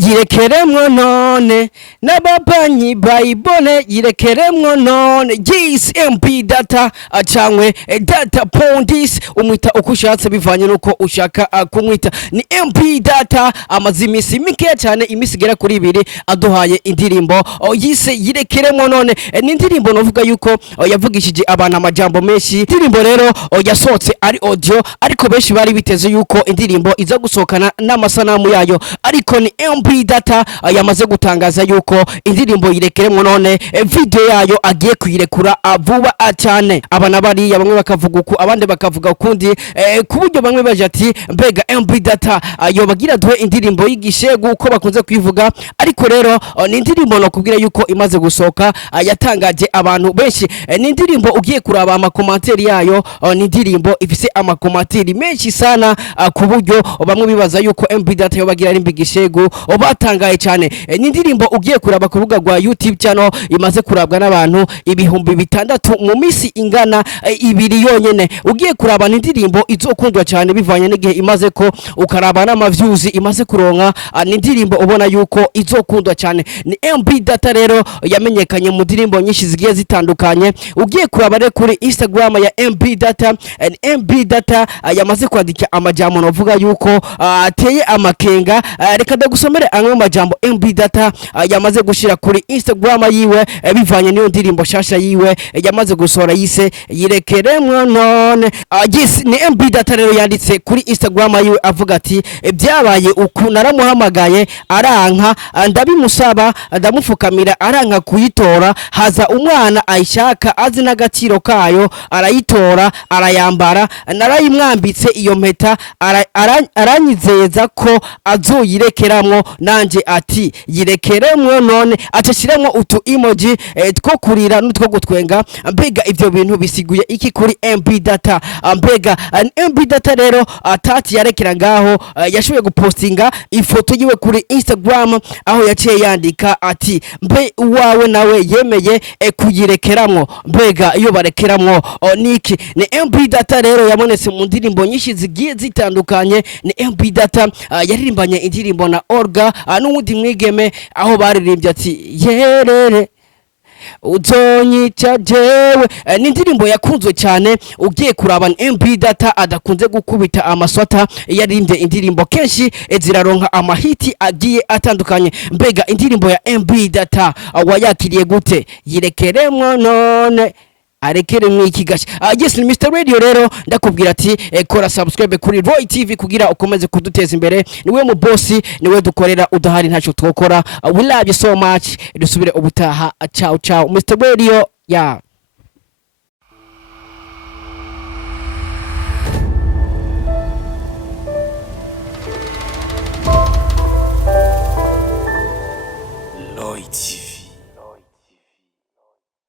Yirekeremwo none n'ababanyi bayibone yirekeremwo none yes MP data acangwe data pondis umwita uko ushatse bivanye nuko ushaka kumwita ni MP data amazimisi mike cyane imisigera kuri 2 aduhaye indirimbo yise yirekeremwo none ni indirimbo novuga yuko yavugishije abantu amajambo menshi indirimbo rero yasohotse ari audio ariko benshi bari biteze yuko indirimbo iza gusokana n'amasanamu yayo ariko ni MP data yamaze gutangaza yuko indirimbo yirekeremwo none video yayo agiye kuyirekura vuba cyane abana bari bamwe bakavuga uko abandi bakavuga ukundi kuburyo bamwe baje ati mbega MP data yo bagira duhe indirimbo y'igishegu uko bakunze kwivuga ariko rero ni indirimbo no kubwira yuko imaze gusoka yatangaje abantu benshi ni indirimbo ugiye kuraba ama commentaire yayo ni indirimbo ifise ama commentaire menshi sana kuburyo bamwe bibaza yuko MP data yo bagira ari mbigishegu batangaye cyane ni indirimbo ugiye kuraba ku rubuga rwa YouTube channel imaze kurabwa n'abantu ibihumbi 6 mu misi ingana 2 yonyene ugiye kuraba ni indirimbo izokundwa cyane bivanye n'igihe imaze ko ukaraba n'ama views imaze kuronka ni indirimbo ubona yuko izokundwa cyane ni MP data rero yamenyekanye mu ndirimbo nyinshi zigiye zitandukanye ugiye kuraba re kuri Instagram ya MP data MP data yamaze kwandika amajambo novuga yuko ateye amakenga reka ndagusomere amwe majambo MP data yamaze gushira kuri Instagram yiwe bivanye n'iyo ndirimbo shasha yiwe yamaze gusora yise yirekeremwo none yes ni MP data rero yanditse kuri Instagram yiwe avuga ati byabaye uku naramuhamagaye aranka ndabimusaba ndamufukamira aranka kuyitora haza umwana ayishaka azi n'agaciro kayo arayitora arayambara narayimwambitse iyo mpeta aranyizeza ko azoyirekeramwo nanje ati yirekeremwo none atashiremwo utu emoji two kurira n'utwo gutwenga mbega ivyo bintu bisiguye iki kuri MP data mbega MP data rero atati yarekera ngaho yashoboye gupostinga ifoto yiwe kuri Instagram aho yaciye yandika ati mbe uwawe nawe yemeye kuyirekeramwo mbega iyo barekeramwo niki ni MP data rero yabonetse mu ndirimbo nyinshi zigiye zitandukanye ni MP data yaririmbanye indirimbo na Olga n'uwundi mwigeme aho baririmbye ati yerere uzonyica jewe ni indirimbo yakunzwe cyane ugiye kuraba MP data adakunze gukubita amaswata yaririmbye indirimbo kenshi ziraronka amahiti agiye atandukanye mbega indirimbo ya MP data wayakiriye gute yirekeremwo none arekere mwikigasha yes ni Mr Radio rero ndakubwira ati kora subscribe kuri Roy TV kugira ukomeze kuduteza imbere niwe mu boss niwe dukorera udahari ntacho twokora we love you so much dusubire ubutaha ciao ciao Mr Radio yeah